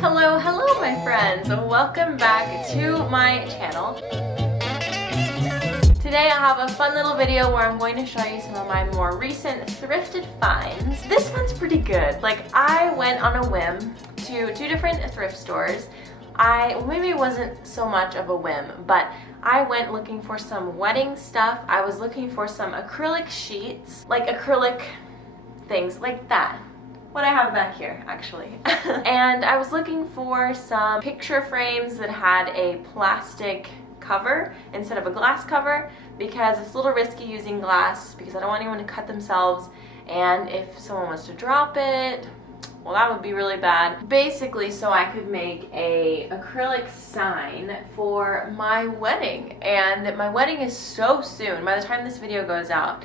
Hello, hello my friends! Welcome back to my channel. Today I have a fun little video where I'm going to show you some of my more recent thrifted finds. This one's pretty good. Like, I went on a whim to two different thrift stores. Maybe it wasn't so much of a whim, but I went looking for some wedding stuff. I was looking for some acrylic sheets, like acrylic things like that. What I have back here, actually. And I was looking for some picture frames that had a plastic cover instead of a glass cover because it's a little risky using glass because I don't want anyone to cut themselves, and if someone was to drop it, well, that would be really bad. Basically, so I could make a acrylic sign for my wedding, and my wedding is so soon. By the time this video goes out,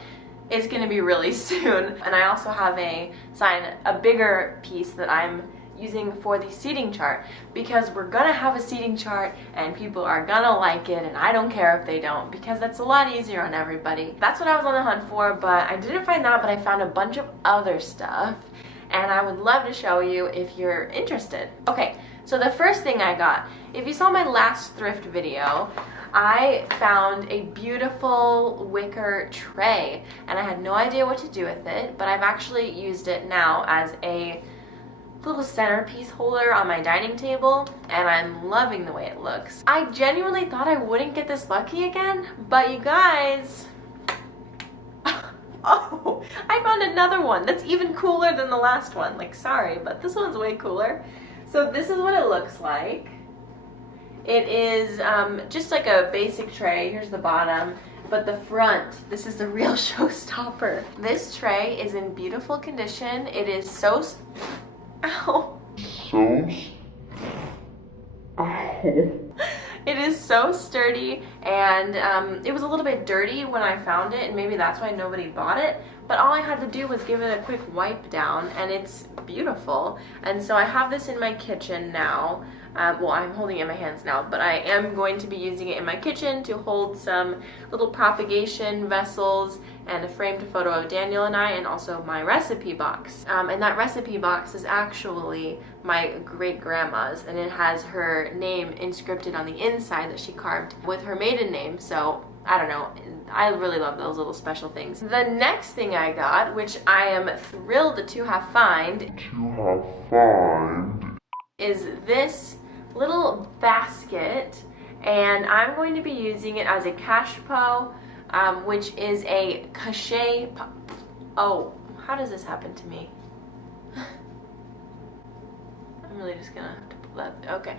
it's gonna be really soon. And I also have a sign, a bigger piece that I'm using for the seating chart because we're gonna have a seating chart and people are gonna like it, and I don't care if they don't because that's a lot easier on everybody. That's what I was on the hunt for, but I didn't find that, but I found a bunch of other stuff and I would love to show you if you're interested. Okay, so the first thing I got, if you saw my last thrift video, I found a beautiful wicker tray and I had no idea what to do with it, but I've actually used it now as a little centerpiece holder on my dining table and I'm loving the way it looks. I genuinely thought I wouldn't get this lucky again, but you guys, oh, I found another one that's even cooler than the last one. Like, sorry, but this one's way cooler. So this is what it looks like. It is just like a basic tray. Here's the bottom, but the front, this is the real showstopper. This tray is in beautiful condition. It is so, ow. It is so sturdy, and it was a little bit dirty when I found it, and maybe that's why nobody bought it, but all I had to do was give it a quick wipe down and it's beautiful. And so I have this in my kitchen now. Well, I'm holding it in my hands now, but I am going to be using it in my kitchen to hold some little propagation vessels and a framed photo of Daniel and I, and also my recipe box. And that recipe box is actually my great-grandma's, and it has her name inscripted on the inside that she carved with her maiden name, so I don't know. I really love those little special things. The next thing I got, which I am thrilled to have found, is this little basket, and I'm going to be using it as a cash po, which is a cachet. Oh, how does this happen to me? I'm really just gonna have to pull that. Okay,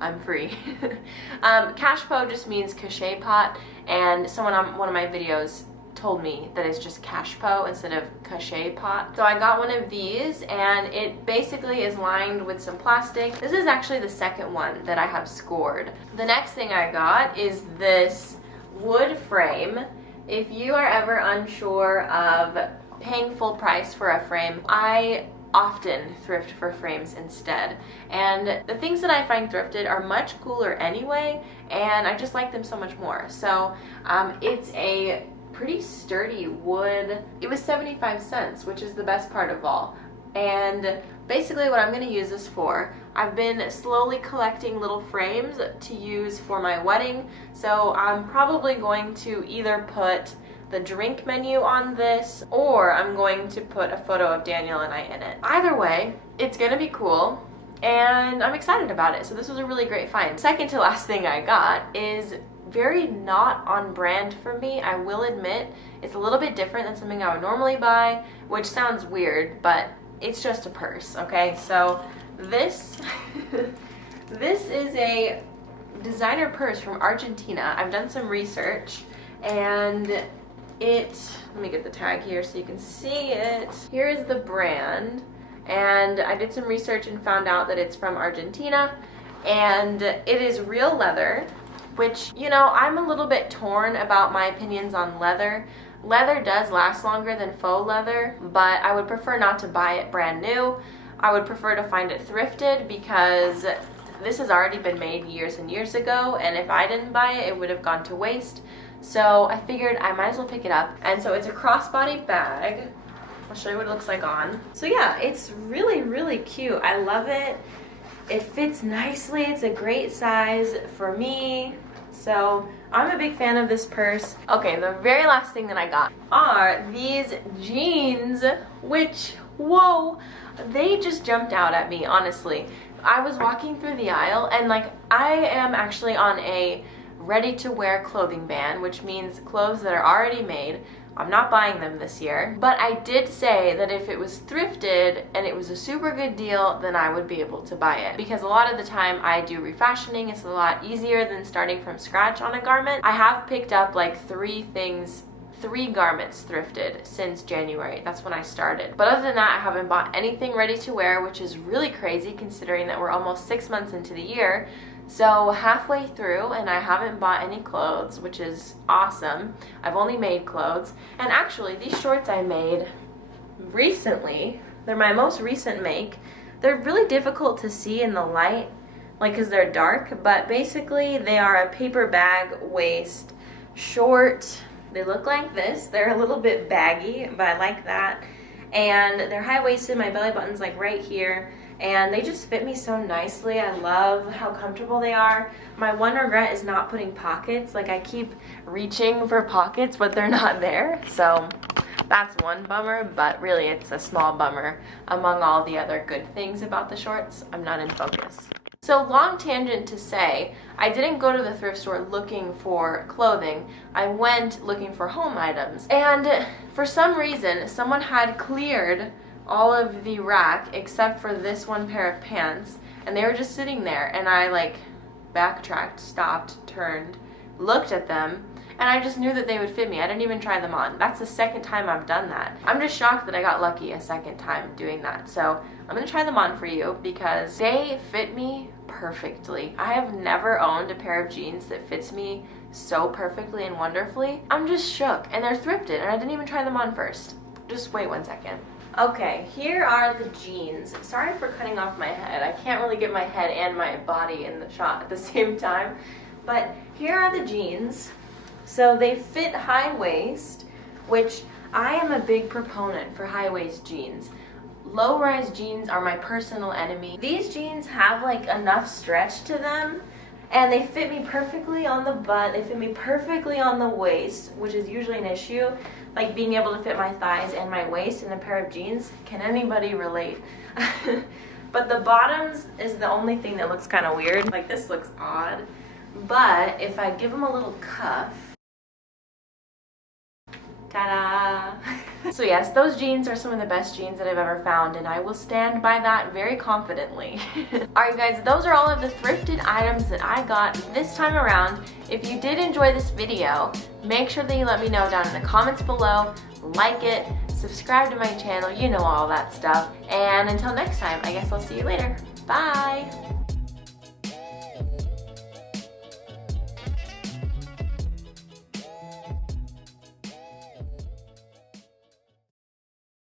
I'm free. Cash po just means cachet pot, and someone on one of my videos told me that it's just cash po instead of cachet pot. So I got one of these, and it basically is lined with some plastic. This is actually the second one that I have scored. The next thing I got is this wood frame. If you are ever unsure of paying full price for a frame, I often thrift for frames instead. And the things that I find thrifted are much cooler anyway, and I just like them so much more. So it's a pretty sturdy wood. It was 75 cents, which is the best part of all. And basically what I'm going to use this for, I've been slowly collecting little frames to use for my wedding, so I'm probably going to either put the drink menu on this, or I'm going to put a photo of Daniel and I in it. Either way, it's gonna be cool, and I'm excited about it. So this was a really great find. Second to last thing I got is very not on brand for me, I will admit. It's a little bit different than something I would normally buy, which sounds weird, but it's just a purse, okay? So this, this is a designer purse from Argentina. I've done some research, and let me get the tag here so you can see it. Here is the brand, and I did some research and found out that it's from Argentina, and it is real leather, which, you know, I'm a little bit torn about my opinions on leather. Leather does last longer than faux leather, but I would prefer not to buy it brand new. I would prefer to find it thrifted because this has already been made years and years ago, and if I didn't buy it, it would have gone to waste. So I figured I might as well pick it up. And so it's a crossbody bag. I'll show you what it looks like on. So yeah, it's really, really cute. I love it. It fits nicely. It's a great size for me. So I'm a big fan of this purse. Okay, the very last thing that I got are these jeans, which, whoa, they just jumped out at me, honestly. I was walking through the aisle and like I am actually on a ready-to-wear clothing ban, which means clothes that are already made. I'm not buying them this year, but I did say that if it was thrifted and it was a super good deal, then I would be able to buy it. Because a lot of the time I do refashioning, it's a lot easier than starting from scratch on a garment. I have picked up like 3 garments thrifted since January. That's when I started. But other than that, I haven't bought anything ready to wear, which is really crazy considering that we're almost 6 months into the year. So halfway through and I haven't bought any clothes, which is awesome. I've only made clothes. And actually these shorts I made recently, they're my most recent make. They're really difficult to see in the light, like because they're dark, but basically they are a paper bag waist short. They look like this. They're a little bit baggy, but I like that. And they're high-waisted, my belly button's like right here. And they just fit me so nicely. I love how comfortable they are. My one regret is not putting pockets. Like I keep reaching for pockets, but they're not there. So that's one bummer, but really it's a small bummer among all the other good things about the shorts. I'm not in focus. So long tangent to say, I didn't go to the thrift store looking for clothing. I went looking for home items. And for some reason, someone had cleared all of the rack except for this one pair of pants, and they were just sitting there, and I like backtracked, stopped, turned, looked at them, and I just knew that they would fit me. I didn't even try them on. That's the second time I've done that. I'm just shocked that I got lucky a second time doing that. So I'm gonna try them on for you because they fit me perfectly. I have never owned a pair of jeans that fits me so perfectly and wonderfully. I'm just shook, and they're thrifted, and I didn't even try them on first. Just wait 1 second. Okay, here are the jeans. Sorry for cutting off my head. I can't really get my head and my body in the shot at the same time. But here are the jeans. So they fit high waist, which I am a big proponent for high waist jeans. Low-rise jeans are my personal enemy. These jeans have like enough stretch to them, and they fit me perfectly on the butt. They fit me perfectly on the waist, which is usually an issue. Like being able to fit my thighs and my waist in a pair of jeans. Can anybody relate? But the bottoms is the only thing that looks kind of weird. Like this looks odd. But if I give them a little cuff, ta-da! So yes, those jeans are some of the best jeans that I've ever found, and I will stand by that very confidently. Alright guys, those are all of the thrifted items that I got this time around. If you did enjoy this video, make sure that you let me know down in the comments below, like it, subscribe to my channel, you know all that stuff. And until next time, I guess I'll see you later. Bye!